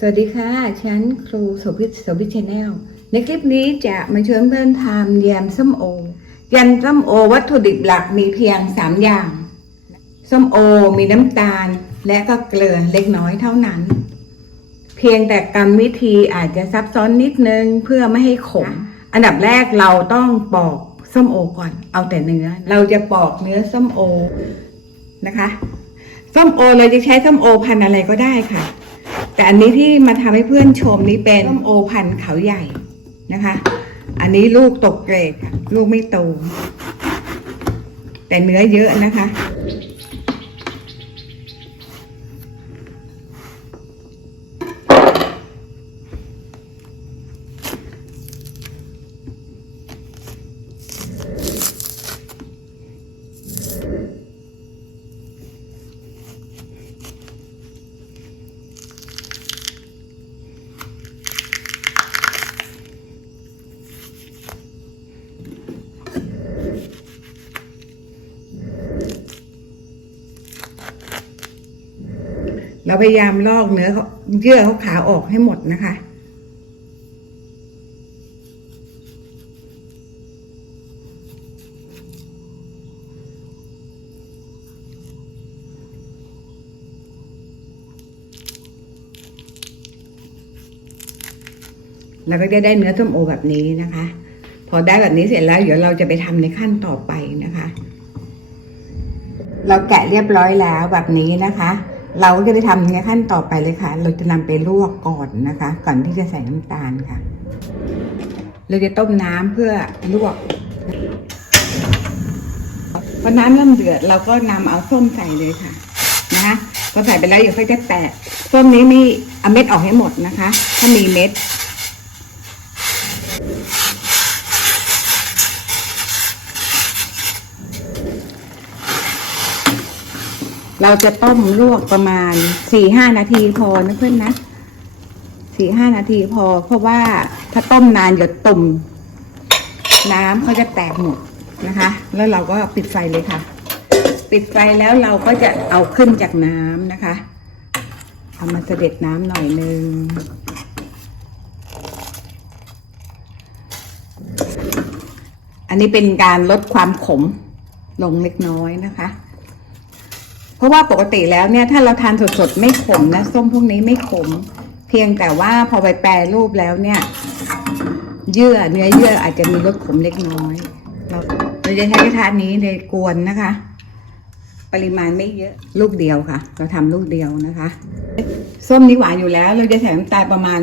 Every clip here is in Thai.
สวัสดีค่ะ ฉันครูโสภิตโสภิตชาแนล ในคลิปนี้จะมาชวนเพื่อนทำแยมส้มโอ ยำส้มโอวัตถุดิบหลักมีเพียง 3 อย่าง ส้มโอมีน้ำตาล และก็เกลือเล็กน้อยเท่านั้น เพียงแต่กรรมวิธีอาจจะซับซ้อนนิดนึงเพื่อไม่ให้ขม อันดับแรกเราต้องปอกส้มโอก่อน เอาแต่เนื้อ เราจะปอกเนื้อส้มโอนะคะ ส้มโอเราจะใช้ส้มโอพันธุ์อะไรก็ได้ค่ะ แต่อันนี้ที่มาทำให้เพื่อนชมนี้เป็นส้มโอพันธุ์เขาใหญ่นะคะ อันนี้ลูกตกเกรดลูกไม่โตแต่เนื้อเยอะนะคะ เราพยายามลอกเนื้อเขาเยื่อเขาขาวออกให้หมดนะคะเราก็จะได้เนื้อส้มโอแบบนี้นะคะ พอได้แบบนี้เสร็จแล้วเดี๋ยวเราจะไปทำในขั้นต่อไปนะคะ เราแกะเรียบร้อยแล้วแบบนี้นะคะ เราก็จะได้ทำในขั้นต่อไปเลยค่ะ เราจะนำไปลวกก่อนนะคะ ก่อนที่จะใส่น้ำตาลค่ะ เราจะต้มน้ำเพื่อลวกพอน้ำเริ่มเดือดเราก็นำเอาส้มใส่เลยค่ะนะคะพอใส่ไปแล้วเดี๋ยวค่อยจะแตะส้มนี้ไม่เอาเม็ดออกให้หมดนะคะ ถ้ามีเม็ด เราจะต้มลวกประมาณสี่ห้านาทีพอนะเพื่อนนะสี่ห้านาทีพอ เพราะว่าถ้าต้มนานเดี๋ยวตุ่ม น้ำเขาจะแตกหมดนะคะ แล้วเราก็ปิดไฟเลยค่ะ ปิดไฟแล้วเราก็จะเอาขึ้นจากน้ำนะคะ เอามาเสด็จน้ำหน่อยนึงอันนี้เป็นการลดความขมลงเล็กน้อยนะคะ เพราะว่าปกติแล้วเนี่ยถ้าเราทานสดๆไม่ขมนะส้มพวกนี้ไม่ขม เพียงแต่ว่าพอไปแปรรูปแล้วเนี่ย เยื่อเนื้อเยื่ออาจจะมีรสขมเล็กน้อย เราเราจะใช้กระทะนี้ในกวนนะคะ ปริมาณไม่เยอะลูกเดียวค่ะ เราทำลูกเดียวนะคะ ส้มนี่หวานอยู่แล้ว เราจะใส่น้ำตาลประมาณ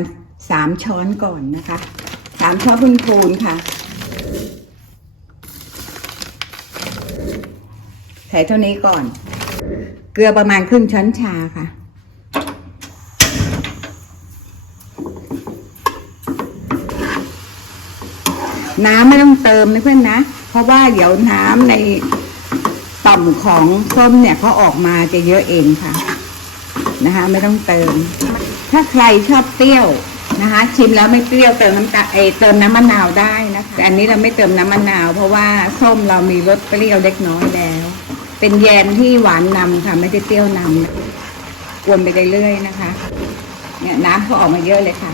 สามช้อนก่อนนะคะสามช้อนพูนๆค่ะใส่เท่านี้ก่อน เกลือประมาณครึ่งช้อนชาค่ะ น้ำไม่ต้องเติมนะเพื่อนนะ เพราะว่าเดี๋ยวน้ำในต่อมของส้มเนี่ยเขาออกมาจะเยอะเองค่ะ นะคะ ไม่ต้องเติม ถ้าใครชอบเปรี้ยวนะคะ ชิมแล้วไม่เปรี้ยวเติมน้ำตาลเอเติมน้ำมะนาวได้นะคะแต่อันนี้เราไม่เติมน้ำมะนาว เพราะว่าส้มเรามีรสเปรี้ยวเล็กน้อยแล้ว เป็นแยมที่หวานนำค่ะไม่ได้เปรี้ยวนำกวนไปเรื่อยๆนะคะ เนี่ยน้ำเขาออกมาเยอะเลยค่ะ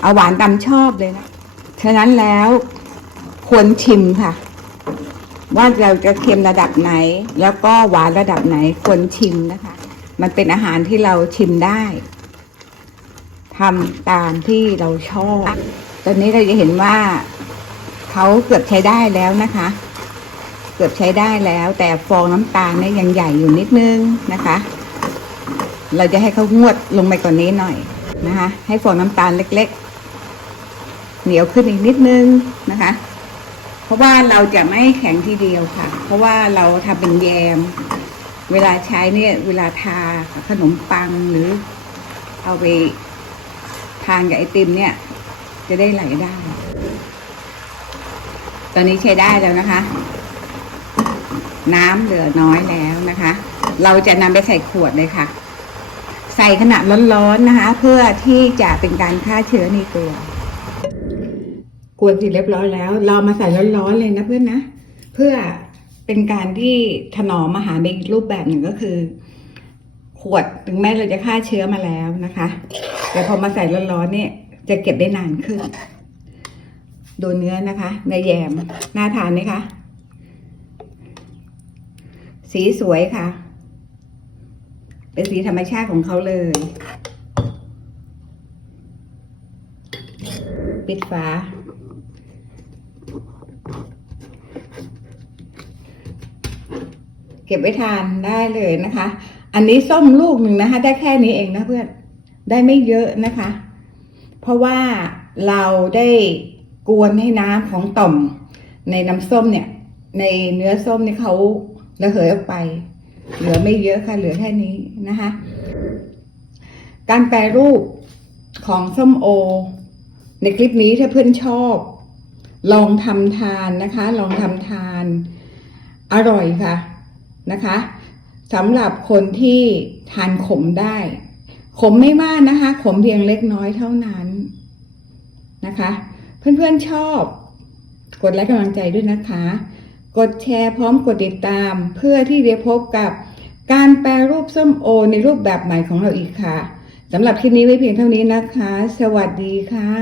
เอาหวานตามชอบเลยนะฉะนั้นแล้วควรชิมค่ะ ว่าเราจะเค็มระดับไหน แล้วก็หวานระดับไหนควรชิมนะคะ มันเป็นอาหารที่เราชิมได้ทำตามที่เราชอบ ตอนนี้เราจะเห็นว่าเขาเกือบใช้ได้แล้วนะคะ เกือบใช้ได้แล้ว แต่ฟองน้ำตาลเนี่ยยังใหญ่อยู่นิดนึงนะคะ เราจะให้เขางวดลงไปกว่านนี้หน่อยนะคะ ให้ฟองน้ำตาลเล็ก ๆ เหนียวขึ้นอีกนิดนึงนะคะ เพราะว่าเราจะไม่แข็งทีเดียวค่ะ เพราะว่าเราทำเป็นแยม เวลาใช้เนี่ยเวลาทาขนมปังหรือ เอาไปทานกับไอติมเนี่ย จะได้ไหลได้ ตอนนี้ใช้ได้แล้วนะคะ น้ำเหลือน้อยแล้วนะคะ เราจะนำไปใส่ขวดเลยค่ะ ใส่ขณะร้อนๆนะคะ เพื่อที่จะเป็นการฆ่าเชื้อในตัวกวนเสร็จเรียบร้อยแล้ว เรามาใส่ร้อนๆเลยนะเพื่อนนะ เพื่อเป็นการที่ถนอมอาหารในอีกรูปแบบหนึ่งก็คือ ขวดถึงแม้เราจะฆ่าเชื้อมาแล้วนะคะแต่พอมาใส่ร้อนๆเนี่ย จะเก็บได้นานขึ้น ดูเนื้อนะคะเนื้อแยมน่าทานไหมคะ สีสวยค่ะ เป็นสีธรรมชาติของเขาเลย ปิดฝา เก็บไว้ทานได้เลยนะคะ อันนี้ส้มลูกหนึ่งนะคะ ได้แค่นี้เองนะเพื่อน ได้ไม่เยอะนะคะ เพราะว่าเราได้กวนให้น้ำของต่อม ในน้ำส้มเนี่ย ในเนื้อส้มเนี่ยเขา ระเหยออกไป เหลือไม่เยอะค่ะเหลือแค่นี้นะคะการแปรรูปของส้มโอ ในคลิปนี้ถ้าเพื่อนชอบ ลองทำทานนะคะ ลองทำทาน อร่อยค่ะนะคะสำหรับคนที่ทานขมได้ ขมไม่มากนะคะ ขมเพียงเล็กน้อยเท่านั้นนะคะ เพื่อนๆชอบ กดไลค์กำลังใจด้วยนะคะ กดแชร์พร้อมกดติดตาม เพื่อที่จะพบกับการแปรรูปส้มโอในรูปแบบใหม่ของเราอีกค่ะสำหรับคลิปนี้ไว้เพียงเท่านี้นะคะ สวัสดีค่ะ